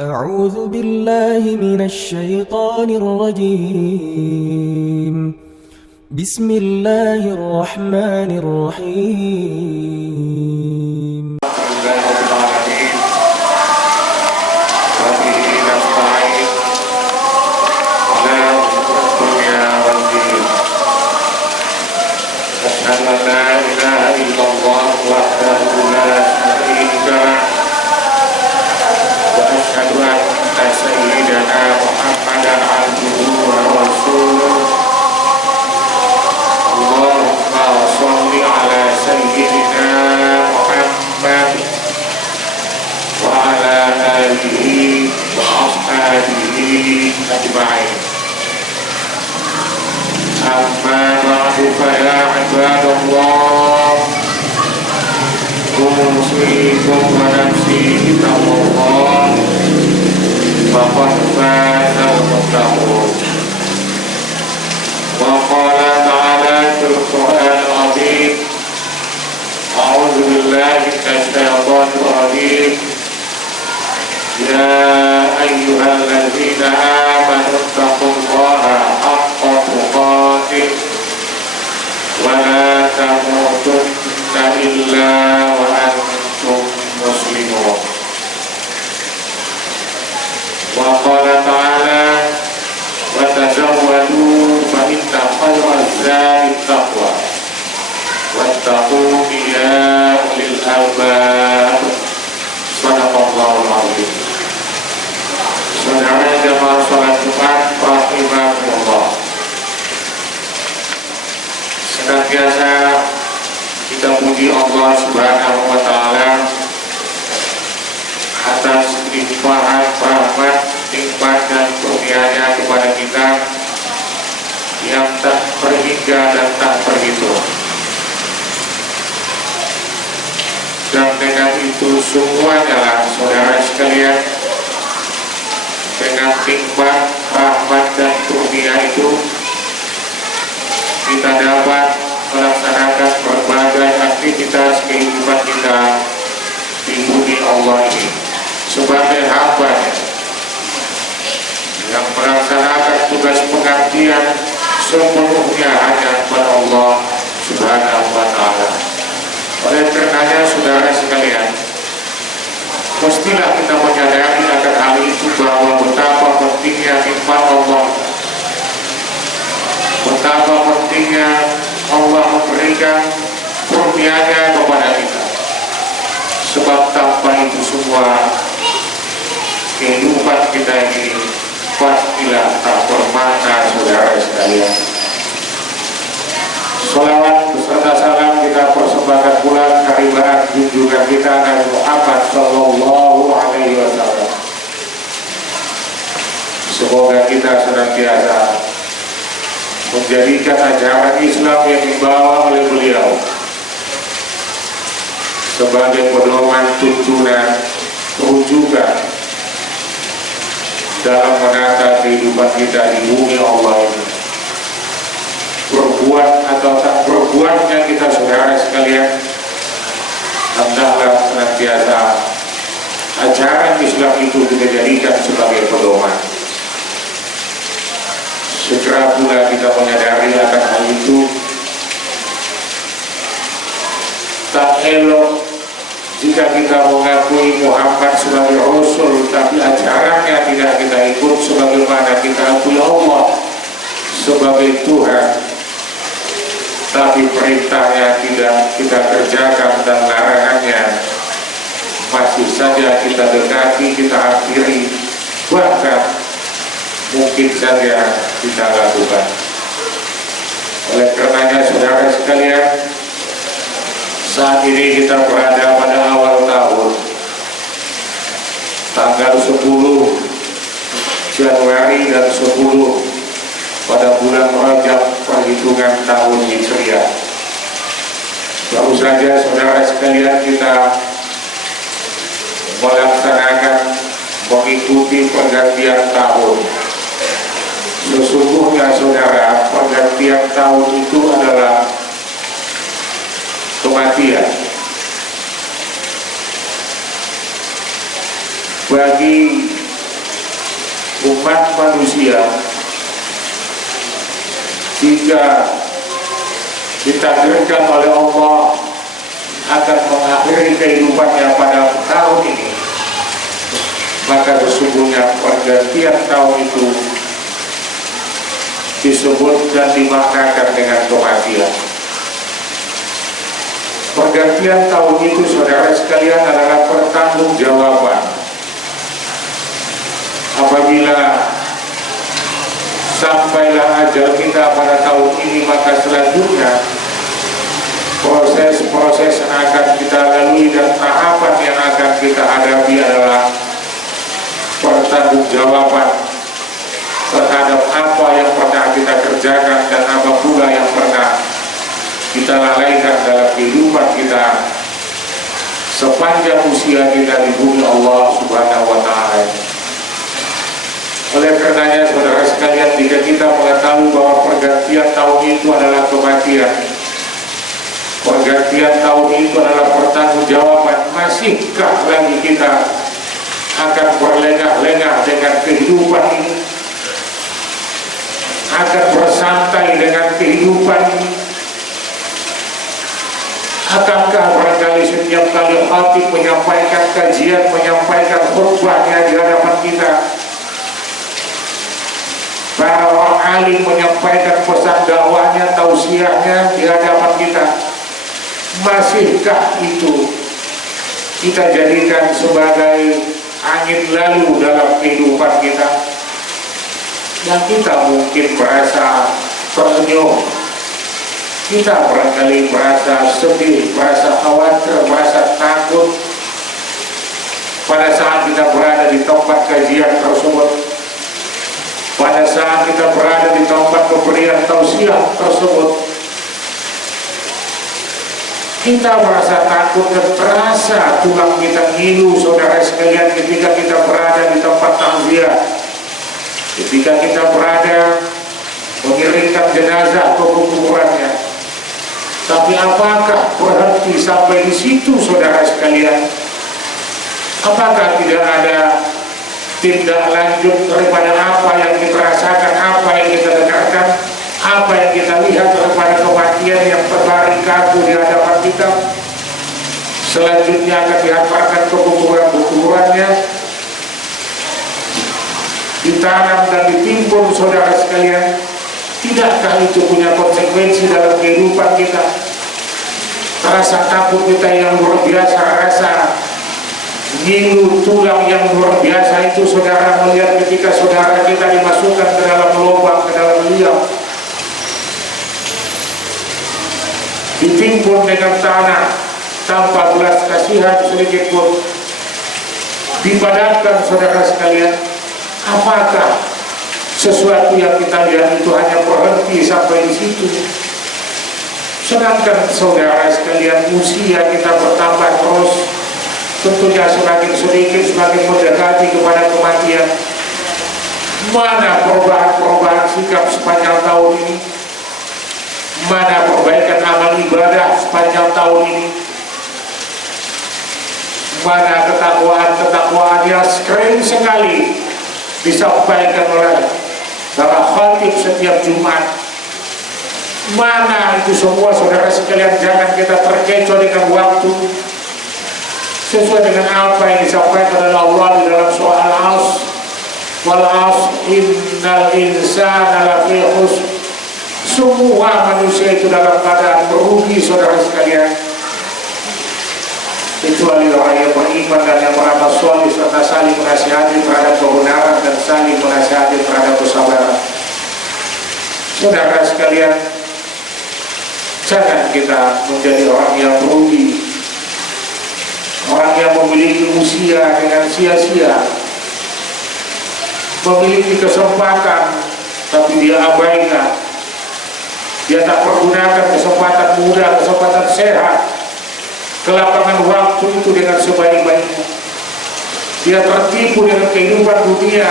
أعوذ بالله من الشيطان الرجيم. بسم الله الرحمن الرحيم. أشهد أن لا إله إلا الله وحده لا شريك له وأشهد أن سيدنا محمدا عبده ورسوله. اللهم صل على سيدنا محمد وعلى آله وأصحابه أجمعين. أما بعد فيا عباد الله أوصيكم ونفسي بتقوى الله فقد فاز المتقون. وقال تعالى في القرآن العظيم: أعوذ بالله من الشيطان الرجيم. يا أيها الذين آمنوا اتقوا الله حق تقاته ولا تموتن إلا وأنتم مسلمون. وقال تعالى: وتزودوا فإن خير الزاد التقوى واتقون يا أولي الألباب. صدق الله العظيم. Saudara jemaah salat Jumat rahimakumullah, senantiasa kita puji Allah Subhanahu wa taala atas limpahan rahmat, nikmat dan kurnia-Nya kepada kita yang tak terhingga dan tak terhitung. Dan dengan itu semuanya lah saudara sekalian, dengan nikmat, rahmat dan kurnia itu kita dapat melaksanakan berbagai aktivitas kehidupan kita di bumi Allah ini sebagai hamba-Nya yang melaksanakan tugas pengabdian sepenuhnya hanya kepada Allah Subhanahu wa taala. Oleh karenanya saudara sekalian, mestilah kita menyadari akan hal itu, bahwa betapa pentingnya nikmat Allah, betapa pentingnya Allah memberikan kurnia-Nya kepada kita. Sebab tanpa itu semua kehidupan kita ini pastilah tak bermakna saudara sekalian. Salawat beserta salam kita persembahkan pula kehadiran junjungan kita Nabi Muhammad sallallahu alaihi wasallam. Semoga kita senantiasa menjadikan ajaran Islam yang dibawa oleh beliau sebagai pedoman, tuntunan, rujukan dalam menata kehidupan kita di bumi Allah ini. Berbuat atau tak berbuatnya kita saudara sekalian, hendaklah senantiasa ajaran Islam itu kita jadikan sebagai pedoman. Segera pula kita menyadari akan hal itu. Tak elok jika kita mengakui Muhammad sebagai Rasul, tapi ajarannya tidak kita ikut, sebagaimana kita akui Allah sebagai Tuhan, tapi perintahnya tidak kita kerjakan dan larangannya masih saja kita dekati, kita akhiri, bahkan mungkin saja kita lakukan. Oleh karenanya saudara sekalian, saat ini kita berada pada awal tahun, tanggal 10 Januari dan 10 pada bulan Rajab perhitungan tahun Hijriah. Baru saja saudara sekalian kita melaksanakan mengikuti pergantian tahun. Sesungguhnya saudara, pergantian tahun itu adalah kematian. bagi umat manusia jika ditakdirkan oleh Allah akan mengakhiri kehidupannya pada tahun ini, maka sesungguhnya pergantian tahun itu disebut dan dimaknakan dengan kematian. Pergantian tahun itu, saudara sekalian, adalah pertanggungjawaban. Apabila sampailah ajal kita pada tahun ini, maka selanjutnya proses-proses yang akan kita lalui dan tahapan yang akan kita hadapi adalah pertanggungjawaban terhadap apa yang pernah kita kerjakan dan apa pula yang pernah kita lalaikan dalam kehidupan kita sepanjang usia kita di bumi Allah Subhanahu wa Ta'ala. Oleh karenanya, saudara sekalian, jika kita mengetahui bahwa pergantian tahun itu adalah kematian, pergantian tahun itu adalah pertanggungjawaban, masihkah lagi kita akan berlengah-lengah dengan kehidupan ini, akan bersantai dengan kehidupan ini? Akankah barangkali setiap kali khatib menyampaikan kajian, menyampaikan khutbahnya di hadapan kita, para orang alim menyampaikan pesan dakwahnya, tausiahnya di hadapan kita, masihkah itu kita jadikan sebagai angin lalu dalam kehidupan kita, yang kita mungkin merasa terenyuh, kita barangkali merasa sedih, merasa khawatir, merasa takut pada saat kita berada di tempat kajian tersebut, pada saat kita berada di tempat pemberian tausiah tersebut. Kita merasa takut dan terasa tulang kita ngilu, saudara sekalian, ketika kita berada di tempat takziah, ketika kita berada mengiringkan jenazah ke kuburannya. Tapi apakah berhenti sampai di situ, saudara sekalian? Apakah tidak ada tindak lanjut daripada apa yang kita rasakan, apa yang kita dengarkan, apa yang kita lihat daripada kematian yang terbaring kaku di hadapan kita? Selanjutnya akan dihantarkan ke kuburan-kuburannya, ditanam dan ditimbun, saudara sekalian. Tidakkah itu punya konsekuensi dalam kehidupan kita? Rasa takut kita yang luar biasa, rasa ngilu tulang yang luar biasa itu, saudara, melihat ketika saudara kita dimasukkan ke dalam lubang, ke dalam liang, ditimbun dengan tanah tanpa belas kasihan sedikit pun, dipadatkan, saudara sekalian. Apakah sesuatu yang kita lihat itu hanya berhenti sampai di situ? Sedangkan, saudara sekalian, usia kita bertambah terus, tentunya semakin sedikit semakin mendekati kepada kematian. Mana perubahan-perubahan sikap sepanjang tahun ini? Mana perbaikan amal ibadah sepanjang tahun ini? Mana ketakwaan yang sering sekali disampaikan oleh para khatib setiap Jumat? Mana itu semua, saudara sekalian? Jangan kita terkecoh dengan waktu, sesuai dengan apa yang disampaikan oleh Allah di dalam surah Al-Asr, wal asr innal insana lafi khusr. Semua manusia itu dalam keadaan merugi, saudara sekalian, kecuali orang yang beriman dan yang beramal saleh serta saling menasihati terhadap kebenaran dan saling menasihati terhadap kesabaran. Saudara sekalian, jangan kita menjadi orang yang merugi, orang yang memiliki usia dengan sia-sia, memiliki kesempatan tapi dia abaikan, dia tak pergunakan kesempatan muda, kesempatan sehat, kelapangan waktu itu dengan sebaik-baiknya. Dia tertipu dengan kehidupan dunia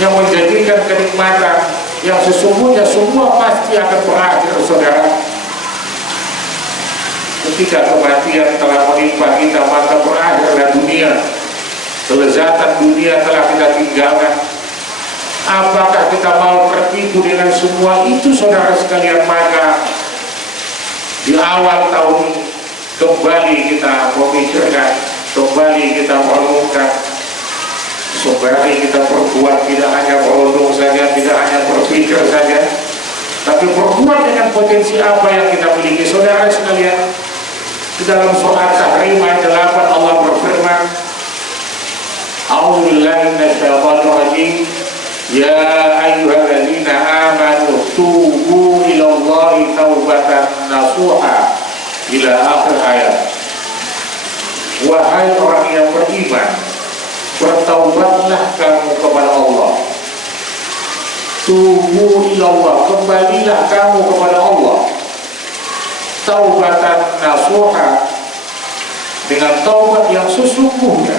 yang menjadikan kenikmatan yang sesungguhnya semua pasti akan berakhir, saudara. Ketika kematian telah menimpa kita, maka berakhirlah dunia. kelezatan dunia telah kita tinggalkan. Apakah kita mau tertipu dengan semua itu, saudara sekalian? Maka di awal tahun ini kembali kita memikirkan, kembali kita merenungkan. Sembari kita berbuat, tidak hanya berundung saja, tidak hanya berpikir saja, tapi berbuat dengan potensi apa yang kita miliki. Saudara sekalian, di dalam surat Tahrim ayat 8 Allah berfirman, A'udzubillahi minasyaitonir rajim, ya ayyuhalladzina amanu tubu ilallahi taubatan nasuha, ila akhir ayat. Wahai orang yang beriman, bertaubatlah kamu kepada Allah. Tubu ilallah, kembalilah kamu kepada Allah. Taubatan nasuha, dengan taubat yang sesungguhnya.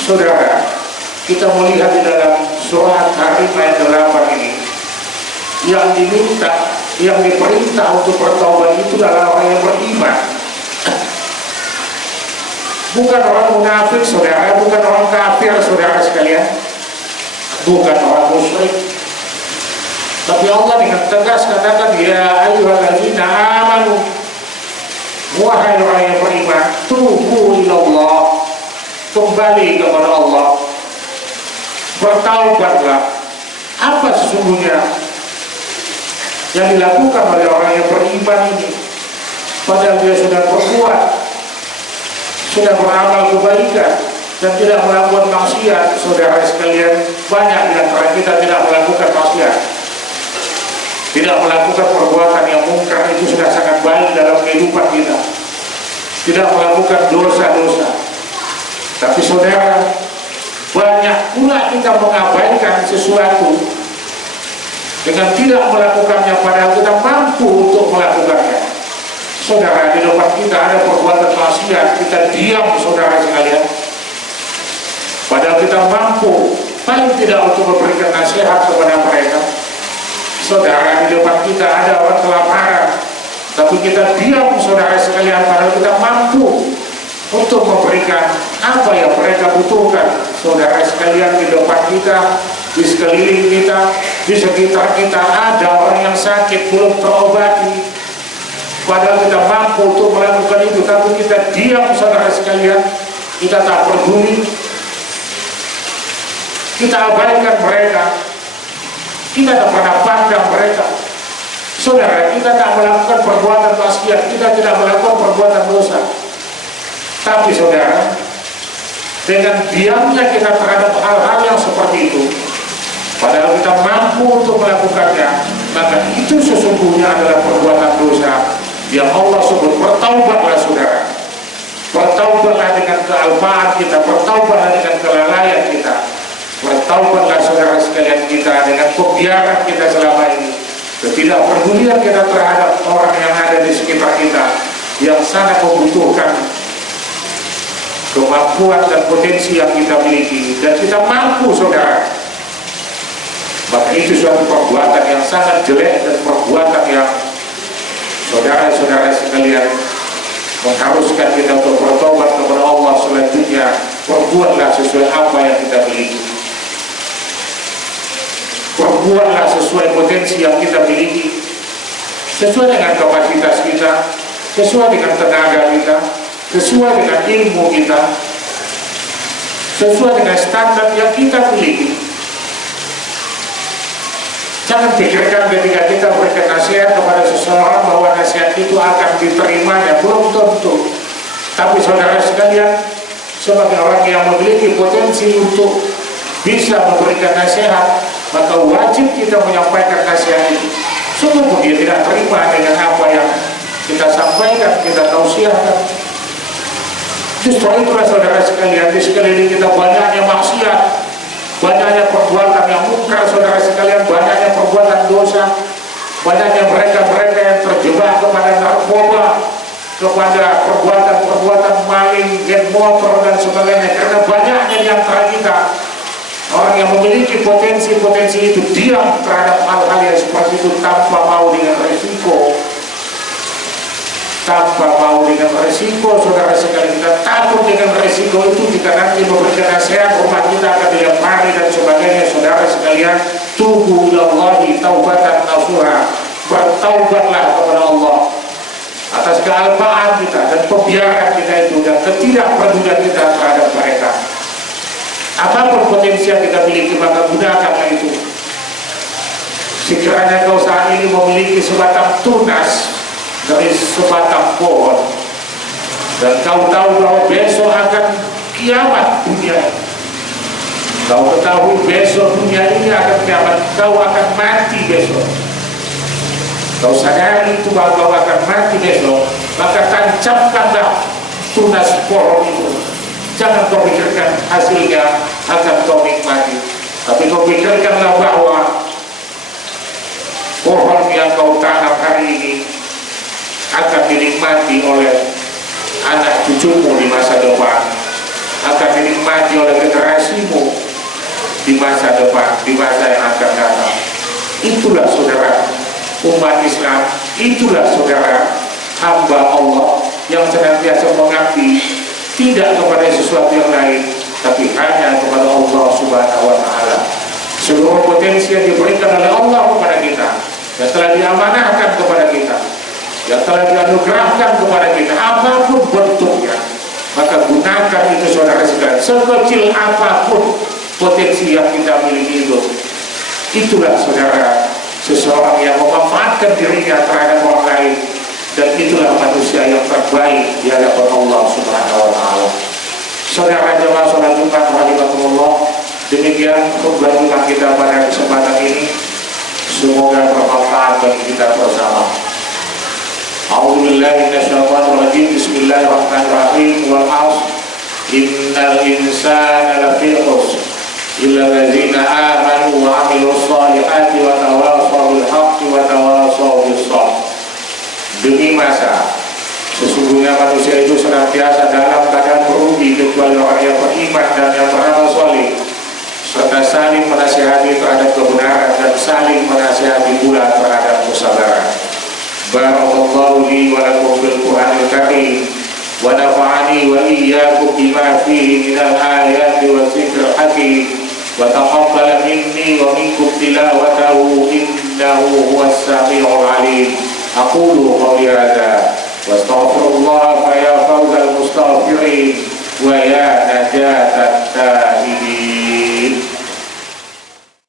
Saudara, kita melihat di dalam surat Tahrim ayat 8 ini, yang diminta, yang diperintah untuk bertaubat itu adalah orang yang beriman, bukan orang munafik, saudara, bukan orang kafir, saudara sekalian, bukan orang musyrik. Tapi Allah dengan tegas katakan, ya ayyuhalladzina amanu, wahai orang yang beriman, tubu ilallah, kembali kepada Allah, bertaubatlah. Apa sesungguhnya yang dilakukan oleh orang yang beriman ini? Padahal dia sudah berbuat, sudah beramal kebaikan dan tidak melakukan maksiat. Saudara sekalian, banyak di antara kita tidak melakukan maksiat, tidak melakukan perbuatan yang mungkar. Itu sudah sangat baik dalam kehidupan kita, tidak melakukan dosa-dosa. Tapi saudara, banyak pula kita mengabaikan sesuatu dengan tidak melakukannya, padahal kita mampu untuk melakukannya. Saudara, di depan kita ada perbuatan maksiat, kita diam, saudara sekalian, padahal kita mampu paling tidak untuk memberikan nasihat kepada mereka. Saudara, di depan kita ada orang kelaparan, tapi kita diam, saudara sekalian, padahal kita mampu untuk memberikan apa yang mereka butuhkan. Saudara sekalian, di depan kita, di sekeliling kita, di sekitar kita ada orang yang sakit belum terobati, padahal kita mampu untuk melakukan itu, tapi kita diam, saudara sekalian, kita tak peduli, kita abaikan mereka, kita tak pernah pandang mereka. Saudara, kita tak melakukan perbuatan maksiat, kita tidak melakukan perbuatan dosa. Tapi saudara, dengan diamnya kita terhadap hal-hal yang seperti itu, padahal kita mampu untuk melakukannya, maka itu sesungguhnya adalah perbuatan dosa yang Allah sebut. Bertaubatlah saudara, bertaubatlah dengan kealpaan kita, bertaubatlah dengan kelalaian kita, bertaubatlah saudara sekalian kita dengan pembiaran kita selama ini, ketidakpedulian kita terhadap orang yang ada di sekitar kita yang sangat membutuhkan kemampuan dan potensi yang kita miliki, dan kita mampu, saudara. Maka itu suatu perbuatan yang sangat jelek dan perbuatan yang, saudara-saudara sekalian, mengharuskan kita untuk bertobat kepada Allah. Selanjutnya, perbuatlah sesuai apa yang kita miliki, perbuatlah sesuai potensi yang kita miliki, sesuai dengan kapasitas kita, sesuai dengan tenaga kita, sesuai dengan ilmu kita, sesuai dengan standar yang kita miliki. Jangan pikirkan ketika kita berikan nasihat kepada seseorang bahwa nasihat itu akan diterimanya, belum tentu. Tapi saudara sekalian, sebagai orang yang memiliki potensi untuk bisa memberikan nasihat, maka wajib kita menyampaikan nasihat itu. Sungguh dia tidak terima dengan apa yang kita sampaikan, kita tausiahkan. Justru itulah saudara sekalian, di sekeliling kita banyaknya maksiat, banyaknya perbuatan yang mungkar, saudara sekalian, banyaknya perbuatan dosa, banyaknya mereka-mereka yang terjebak kepada narkoba, kepada perbuatan-perbuatan maling, geng motor dan sebagainya. Karena banyaknya di antara kita orang yang memiliki potensi-potensi itu diam terhadap hal-hal yang seperti itu tanpa mau dengan resiko, tanpa mau dengan beresiko, saudara sekalian. Kita takut dengan resiko itu jika nanti memberikan nasihat, rumah kita akan dilempari dan sebagainya. Saudara sekalian, tubu ilallahi taubatan nasuha, bertaubatlah kepada Allah atas kealpaan kita dan pembiaran kita itu dan ketidakpedulian kita terhadap mereka. Apapun potensi yang kita miliki, maka gunakanlah itu. Sekiranya kau saat ini memiliki sebatang tunas dari sebatang pohon, dan kau tahu bahwa besok akan kiamat dunia, kau ketahui besok dunia ini akan kiamat, kau akan mati besok, kau sadari itu bahwa kau akan mati besok, maka tancapkanlah tunas pohon itu. Jangan kau pikirkan hasilnya akan kau nikmati, tapi kau pikirkanlah bahwa pohon yang kau tanam hari ini akan dinikmati oleh anak cucumu di masa depan, akan dinikmati oleh generasimu di masa depan, di masa yang akan datang. Itulah saudara umat Islam, itulah saudara hamba Allah yang senantiasa mengabdi tidak kepada sesuatu yang lain, tapi hanya kepada Allah Subhanahu wa Ta'ala. Seluruh potensi yang diberikan oleh Allah kepada kita, yang telah diamanahkan kepada kita, yang telah dianugerahkan kepada kita, apapun bentuknya, maka gunakan itu saudara sekalian. Sekecil apapun potensi yang kita miliki itu, itulah saudara seseorang yang memanfaatkan dirinya terhadap orang lain, dan itulah manusia yang terbaik di hadapan Allah Subhanahu wa Ta'ala. Saudara jemaah salat Jumat rahimakumullah, demikian khutbah Jumat kita pada kesempatan ini. Semoga bermanfaat bagi kita bersama. A'udzubillahi minasyaitonir rajim. Bismillahirrahmanirrahim. Wal 'ashr innal insana lafi khusr illa allazina amanu wa 'amilus shalihati wa tawassaw bil haqqi wa tawassaw bis sabr. Demi masa, sesungguhnya manusia itu senantiasa dalam keadaan merugi kecuali orang yang beriman dan yang beramal saleh, serta saling menasihati terhadap kebenaran dan saling menasihati pula terhadap kesabaran. Barakallahu li wa lakum bil Qur'anil Karim wa nafa'ani wa iyyakum bima fihi minal ayati wa dzikril hakim wa taqabbal minni wa minkum tilawatahu innahu huwas samiul alim. Aqulu qawli hadza wa astaghfirullah fa ya fawzal mustaghfirin wa ya najatat taibin.